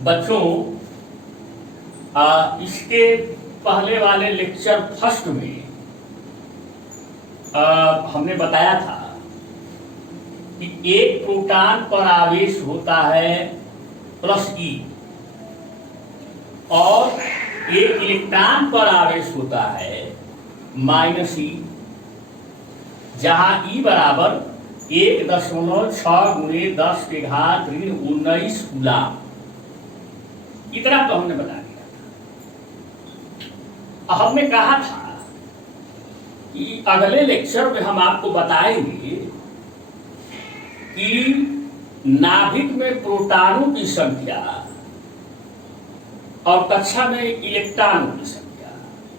बच्चों, इसके पहले वाले लेक्चर फर्स्ट में हमने बताया था कि एक प्रोटॉन पर आवेश होता है +E और एक इलेक्ट्रॉन पर आवेश होता है -E, जहां E बराबर 1.6 × 10⁻⁻19 कूलम। इतना तो हमने बता दिया था। हमने कहा था कि अगले लेक्चर में हम आपको बताएंगे कि नाभिक में प्रोटॉनों की संख्या और कक्षा में इलेक्ट्रॉनों की संख्या,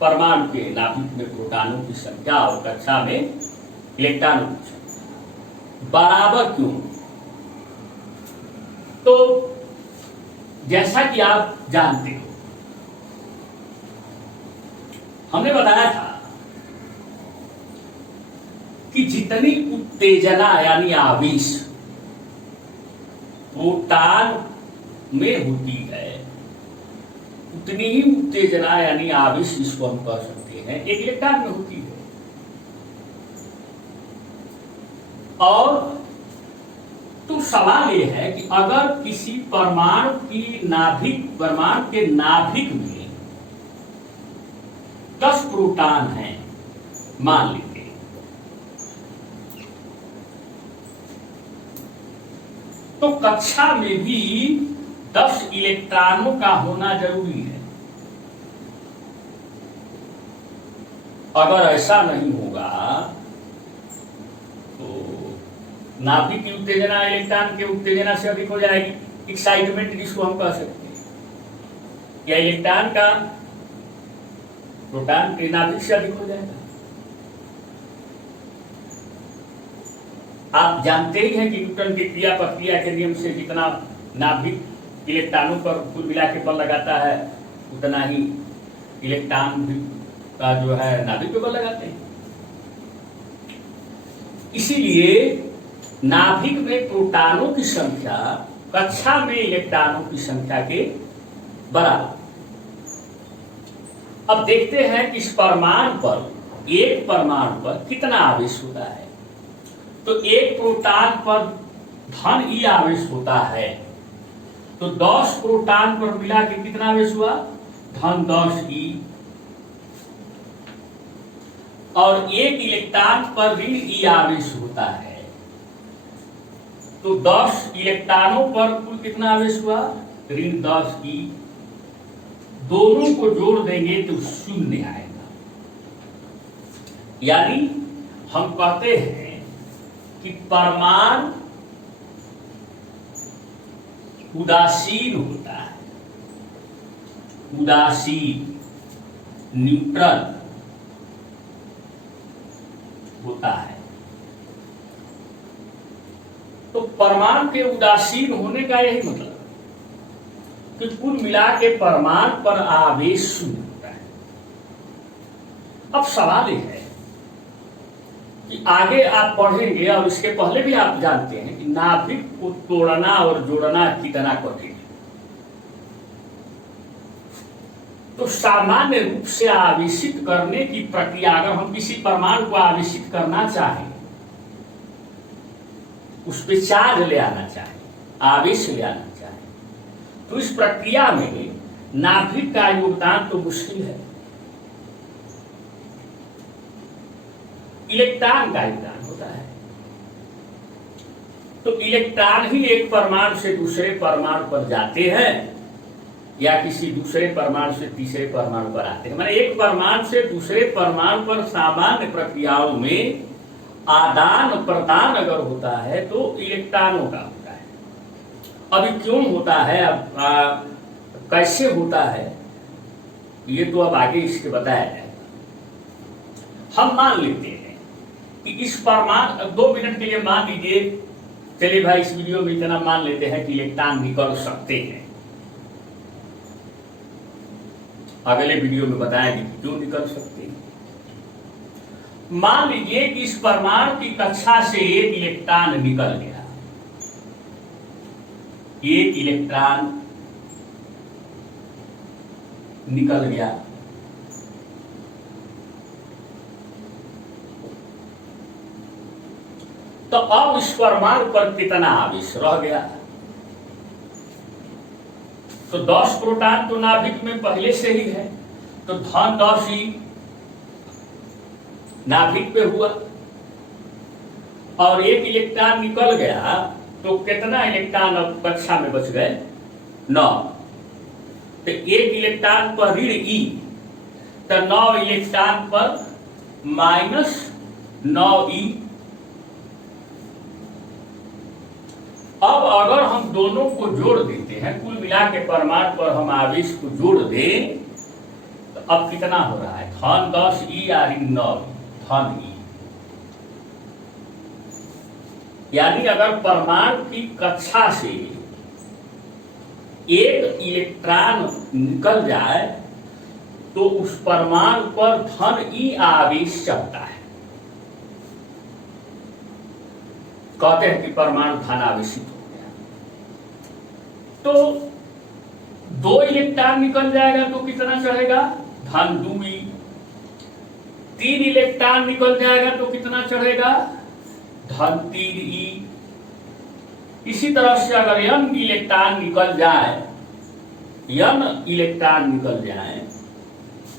परमाणु के नाभिक में प्रोटॉनों की संख्या और कक्षा में इलेक्ट्रॉनों की संख्या बराबर क्यों। तो जैसा कि आप जानते हो, हमने बताया था कि जितनी उत्तेजना यानी आवेश प्रोटॉन में होती है, उतनी ही उत्तेजना यानी आवेश, इसको हम कह सकते हैं, एक इलेक्ट्रॉन में होती है। और तो सवाल यह है कि अगर किसी परमाणु के नाभिक में 10 प्रोटॉन हैं, मान लीजिए, तो कक्षा में भी 10 इलेक्ट्रॉनों का होना जरूरी है। अगर ऐसा नहीं होगा तो नाभिक की उत्तेजना इलेक्ट्रॉन के उत्तेजना से अधिक हो जाएगी, एक्साइटमेंट जिसको हम कह सकते हैं, या इलेक्ट्रॉन का प्रोटॉन के नाभिक से अधिक हो जाएगा। आप जानते ही हैं कि न्यूटन की क्रिया प्रक्रिया के नियम से जितना नाभिक इलेक्ट्रॉनों पर कुल मिला के बल लगाता है, उतना ही इलेक्ट्रॉन का जो है नाभिक पे बल लगाते हैं। इसीलिए नाभिक में प्रोटॉनों की संख्या कक्षा में इलेक्ट्रॉनों की संख्या के बराबर। अब देखते हैं कि इस परमाणु पर, एक परमाणु पर कितना आवेश होता है। तो एक प्रोटॉन पर धन E आवेश होता है, तो 10 प्रोटॉन पर मिला के कितना आवेश हुआ, धन 10E। और एक इलेक्ट्रॉन पर ऋण E आवेश होता है, तो 10 इलेक्ट्रॉनों पर कुल कितना आवेश हुआ, ऋण 10E। दोनों को जोड़ देंगे तो 0 आएगा। यानी हम कहते हैं कि परमाणु उदासीन होता है, उदासीन, न्यूट्रल होता है। तो परमाणु के उदासीन होने का यही मतलब कि कुल मिला के परमाणु पर आवेश 0 होता है। अब सवाल यह है कि आगे आप पढ़ेंगे, और इसके पहले भी आप जानते हैं कि नाभिक को तोड़ना और जोड़ना कितना कठिन है। तो सामान्य रूप से आवेशित करने की प्रक्रिया, अगर हम किसी परमाणु को आवेशित करना चाहें, उस पर चार्ज ले आना चाहें, आवेश ले आना चाहें, तो इस प्रक्रिया में नाभिक का योगदान तो मुश्किल है, इलेक्ट्रॉन का योगदान होता है। तो इलेक्ट्रॉन ही एक परमाणु से दूसरे परमाणु पर जाते हैं, या किसी दूसरे परमाणु से तीसरे परमाणु पर आते हैं। माने एक परमाणु से दूसरे परमाणु पर सामान्य प्रक्रियाओं में आदान प्रदान अगर होता है तो इलेक्ट्रॉनों का होता है। अभी क्यों होता है, अब कैसे होता है, ये तो अब आगे इसके बताया जाएगा। हम मान लेते हैं कि इस परमाणु, 2 मिनट के लिए मान लीजिए, चलिए भाई इस वीडियो में इतना मान लेते हैं कि इलेक्ट्रॉन निकल सकते हैं। अगले वीडियो में बताएंगे कि क्यों निकल सकते हैं। मान लीजिए कि इस परमाणु की कक्षा से एक इलेक्ट्रॉन निकल गया, एक इलेक्ट्रॉन निकल गया। तो अब इस परमाणु पर कितना आवेश रह गया? तो 10 प्रोटॉन तो नाभिक में पहले से ही है, तो धन 10 ही नाभिक पे हुआ और 1 इलेक्ट्रॉन निकल गया, तो कितना इलेक्ट्रॉन अब कक्षा में बच गए? 9। तो 1 इलेक्ट्रॉन पर ऋण ई, तो 9 इलेक्ट्रॉन पर -9e। अब अगर हम दोनों को जोड़ देते हैं, कुल मिला के परमाणु पर हम आवेश को जोड़ दें, तो अब कितना हो रहा है? धन 10e और ऋण 9 धन e। यानी अगर परमाणु की कक्षा से 1 इलेक्ट्रॉन निकल जाए तो उस परमाणु पर धन e आवेश चलता है। कहते हैं कि परमाणु धनावेशित हो गया। तो 2 इलेक्ट्रॉन निकल जाएगा तो कितना चढ़ेगा? धन 2e। 3 इलेक्ट्रॉन निकल जाएगा तो कितना चढ़ेगा? धन 3e। इसी तरह से अगर n इलेक्ट्रॉन निकल जाए,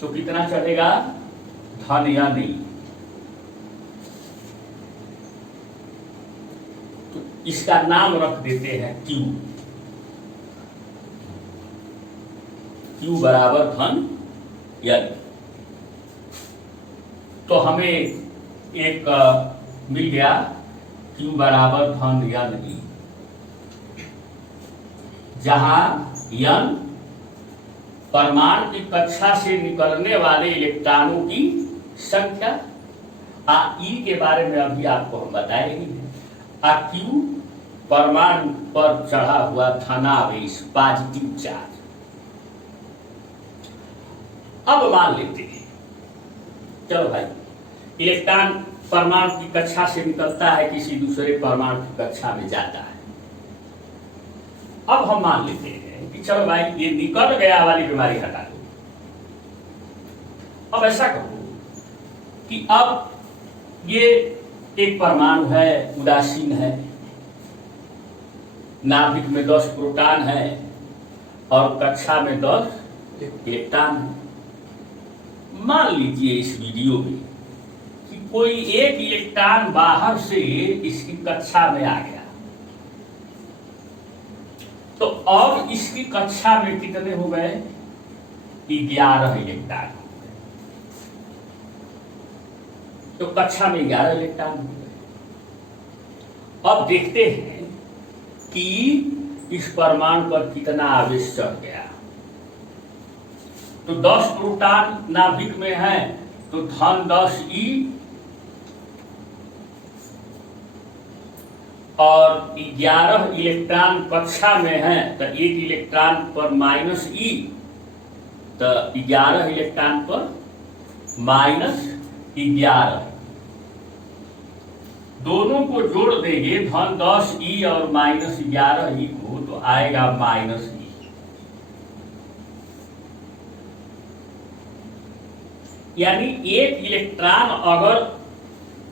तो कितना चढ़ेगा? धन n e। तो इसका नाम रख देते हैं Q। Q बराबर धन n। तो हमें एक मिल गया Q बराबर धन n e, जहां n परमाणु की कक्षा से निकलने वाले इलेक्ट्रॉनों की संख्या, ई के बारे में अभी आपको हम बताएंगे, Q परमाणु पर चढ़ा हुआ धनावेश, पॉजिटिव चार्ज। अब मान लेते हैं, चलो भाई, इलेक्ट्रॉन परमाणु की कक्षा से निकलता है, किसी दूसरे परमाणु की कक्षा में जाता है। अब हम मान लेते हैं कि चलो भाई ये निकल गया वाली बीमारी हटा दो। अब ऐसा करो कि अब ये एक परमाणु है, उदासीन है, नाभिक में 10 प्रोटॉन है और कक्षा में 10 इलेक्ट्रॉन है। मान लीजिए इस वीडियो में कि कोई एक इलेक्ट्रॉन बाहर से इसकी कक्षा में आ गया, तो अब इसकी कक्षा में कितने हो गए? 11 इलेक्ट्रॉन हो गए। तो कक्षा में 11 इलेक्ट्रॉन हो गए। अब देखते हैं कि इस परमाणु पर कितना आवेश चढ़ गया। तो 10 प्रोटॉन नाभिक में है, तो धन 10e और 11 इलेक्ट्रॉन कक्षा में है, तो 1 इलेक्ट्रॉन पर -e, तो 11 इलेक्ट्रॉन पर -11। दोनों को जोड़ देंगे, धन 10e और -11e को, तो आएगा -e। यानी 1 इलेक्ट्रॉन अगर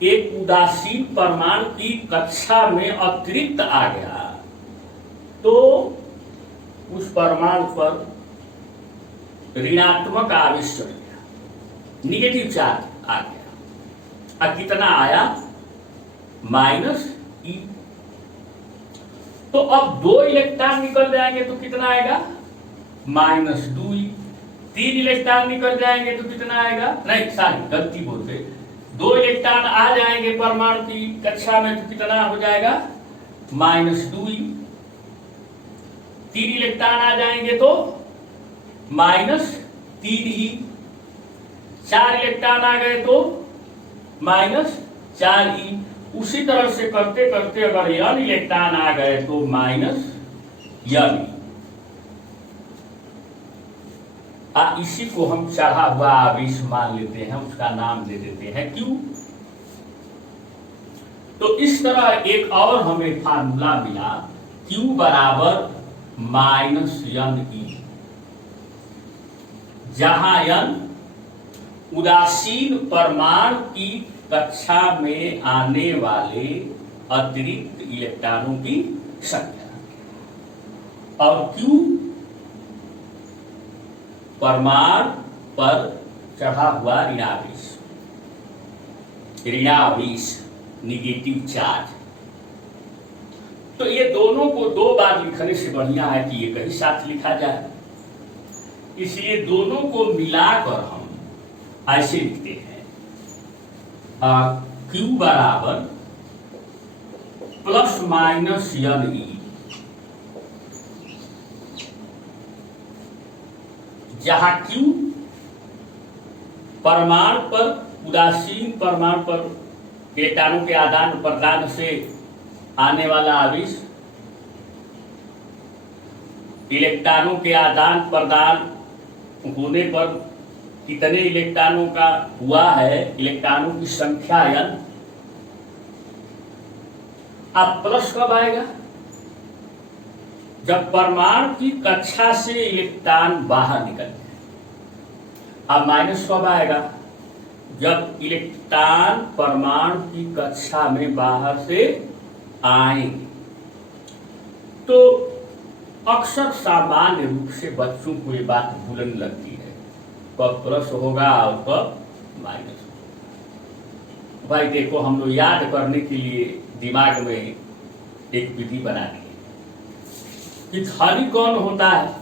एक उदासीन परमाणु की कक्षा में अतिरिक्त आ गया, तो उस परमाणु पर ऋणात्मक आवेश चढ़ गया, निगेटिव चार्ज आ गया। अब कितना आया? -e। तो अब 2 इलेक्ट्रॉन निकल जाएंगे तो कितना आएगा? -2e। 3 इलेक्ट्रॉन निकल जाएंगे तो कितना आएगा? नहीं, सॉरी, गलती बोल गए। 2 इलेक्ट्रॉन आ जाएंगे परमाणु की कक्षा में तो कितना हो जाएगा? -2e। 3 इलेक्ट्रॉन आ जाएंगे तो -3e। 4 इलेक्ट्रॉन आ गए तो -4e। उसी तरह से करते करते अगर n इलेक्ट्रॉन आ गए तो -n। इसी को हम चढ़ा हुआ आवेश मान लेते हैं, उसका नाम दे देते हैं Q। तो इस तरह एक और हमें फार्मूला मिला, Q बराबर -ne, जहां n उदासीन परमाणु की कक्षा में आने वाले अतिरिक्त इलेक्ट्रॉनों की संख्या और q परमाणु पर चढ़ा हुआ ऋणावेश निगेटिव चार्ज। तो ये दोनों को दो बार लिखने से बढ़िया है कि एक ही साथ लिखा जाए, इसलिए दोनों को मिलाकर हम ऐसे लिखते हैं Q बराबर प्लस माइनस NE, जहां Q परमाणु पर उदासीन परमाणु पर इलेक्ट्रॉनों के आदान प्रदान से आने वाला आवेश, इलेक्ट्रॉनों के आदान प्रदान होने पर कितने इलेक्ट्रॉनों का हुआ है, इलेक्ट्रॉनों की संख्या n। अब प्लस कब आएगा? जब परमाणु की कक्षा से इलेक्ट्रॉन बाहर निकल जाए। अब माइनस कब आएगा? जब इलेक्ट्रॉन परमाणु की कक्षा में बाहर से आएंगे। तो अक्सर सामान्य रूप से बच्चों को ये बात भूलने लगती है, कब प्लस होगा और कब माइनस होगा। भाई देखो, हम लोग याद करने के लिए दिमाग में एक विधि बना दी कि धनी कौन होता है?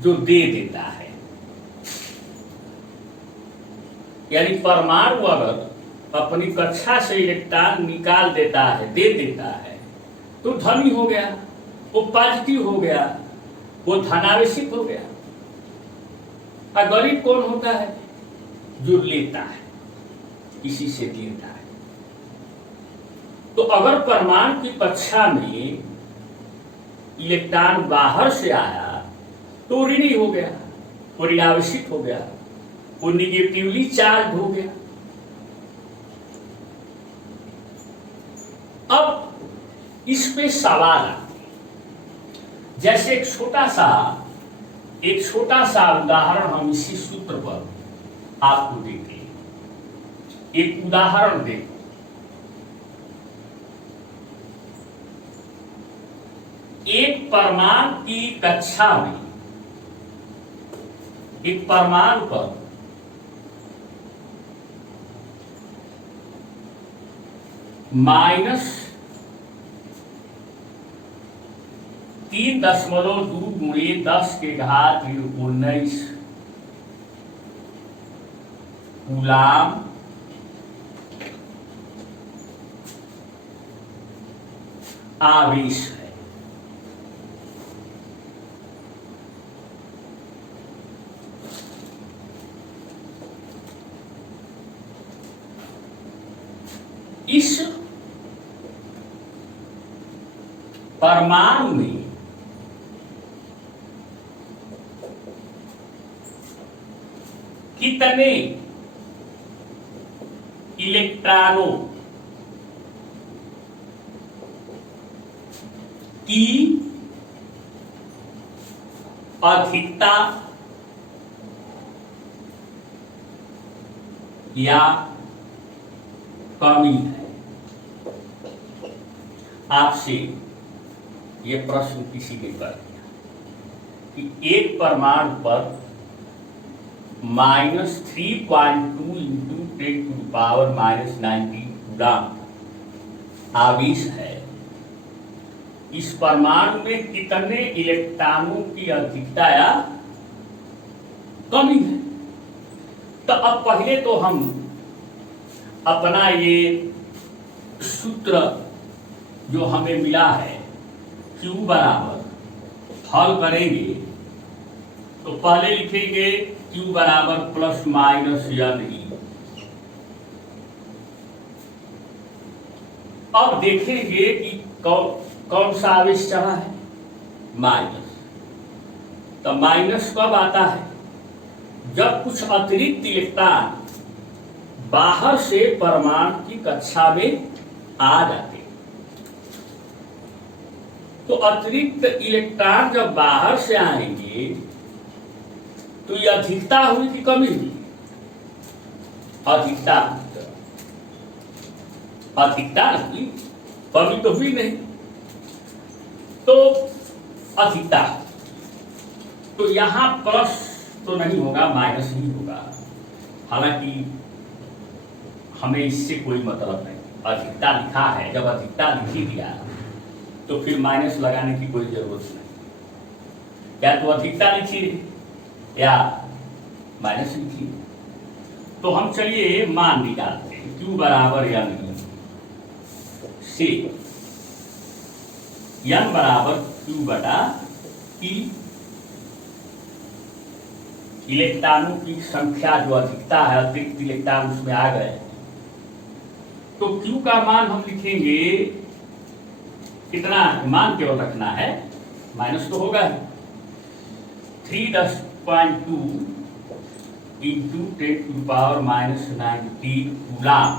जो दे देता है। यानी परमाणु अगर अपनी कक्षा से इलेक्ट्रॉन निकाल देता है, दे देता है, तो धनी हो गया, वो पॉजिटिव हो गया, वो धनावेशित हो गया। और गरीब कौन होता है? जो लेता है, किसी से लेता है। तो अगर परमाणु की कक्षा में इलेक्ट्रॉन बाहर से आया तो ऋणी हो गया, वो ऋणावेशित हो गया, वो निगेटिवली चार्ज हो गया। अब इस पे सवाल आते हैं। जैसे एक छोटा सा उदाहरण हम इसी सूत्र पर आपको देते हैं। एक उदाहरण देखो, एक परमाणु की कक्षा में एक परमाणु पर -3.2 × 10⁻¹৯ कूलाम आवेश है। इस परमाणु में कितने इलेक्ट्रॉनों की अधिकता या कमी है? आपसे ये प्रश्न किसी ने कर दिया कि एक परमाणु पर -3.2 × 10⁻−19 कूलाम आवेश है। इस परमाणु में कितने इलेक्ट्रॉनों की अधिकता या कमी है? तो अब पहले तो हम अपना ये सूत्र जो हमें मिला है Q बराबर हल करेंगे, तो पहले लिखेंगे Q बराबर ±NE। अब देखेंगे कि कौन सा आवेश चढ़ा है? माइनस। तो माइनस कब आता है? जब कुछ अतिरिक्त इलेक्ट्रॉन बाहर से परमाणु की कक्षा में आ जाते। तो अतिरिक्त इलेक्ट्रॉन जब बाहर से आएंगे तो ये अधिकता हुई कि कमी हुई? अधिकता अधिकता हुई, कमी तो हुई नहीं। तो अधिकता, तो यहां प्लस तो नहीं होगा, माइनस ही होगा। हालांकि हमें इससे कोई मतलब नहीं, अधिकता लिखा है, जब अधिकता लिख ही दिया तो फिर माइनस लगाने की कोई जरूरत नहीं। या तो अधिकता लिखिए या माइनस लिखिए। तो हम चलिए मान निकालते हैं, Q बराबर एन से एन बराबर Q बटा P, इलेक्ट्रॉनों की संख्या जो अधिकता है, अतिरिक्त इलेक्ट्रॉन उसमें आ गए, तो Q का मान हम लिखेंगे कितना, मान केवल रखना है, माइनस तो होगा ही, 3.2 इंटू 10⁻⁻90 कूलाम।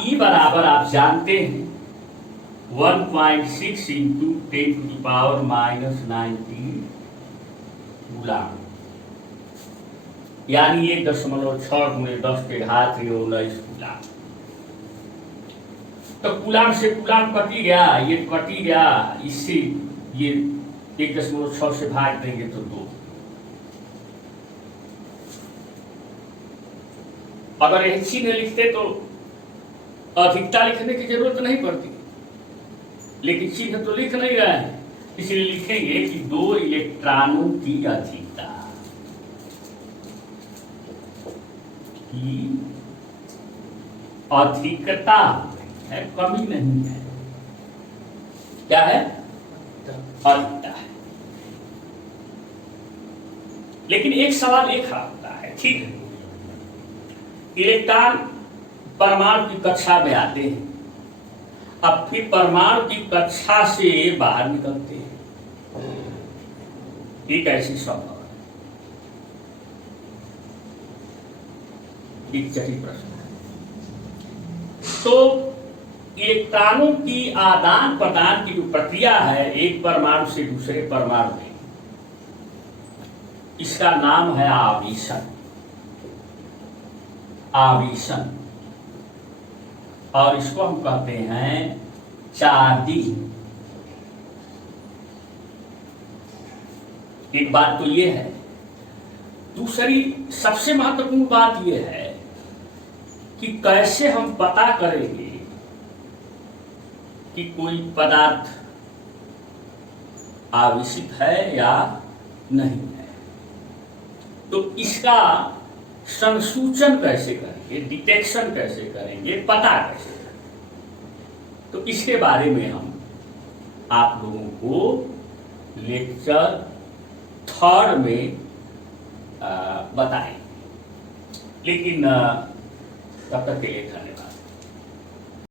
ई बराबर आप जानते हैं 1.6 इंटू 10⁻⁻90 कूलाम, यानी 1.6 गुणे 10⁻⁹ कूलाम। तो कूलाम से कूलाम कटी गया, ये कटी गया, इससे ये 1.6 से भाग देंगे तो 2। अगर यह चिन्ह लिखते तो अधिकता लिखने की जरूरत नहीं पड़ती, लेकिन चिन्ह तो लिख नहीं रहे हैं, इसलिए लिखेंगे कि 2 इलेक्ट्रॉनों की अधिकता की अधिकता है, कमी नहीं है। क्या है? अधिकता है। लेकिन एक सवाल एक खड़ा होता है, ठीक है, इलेक्ट्रॉन परमाणु की कक्षा में आते हैं, अब फिर परमाणु की कक्षा से बाहर निकलते हैं, ये कैसे संभव है? एक जटिल प्रश्न है। तो इलेक्ट्रॉनों की आदान प्रदान की जो प्रक्रिया है एक परमाणु से दूसरे परमाणु में, इसका नाम है आवेशन। आवेशन, और इसको हम कहते हैं चार्जिंग। एक बात तो ये है। दूसरी सबसे महत्वपूर्ण बात यह है कि कैसे हम पता करेंगे कि कोई पदार्थ आवेशित है या नहीं है। तो इसका संसूचन कैसे करेंगे, डिटेक्शन कैसे करेंगे, पता कैसे करेंगे, तो इसके बारे में हम आप लोगों को लेक्चर 3 में बताएंगे। लेकिन तब तक के लिए धन्यवाद।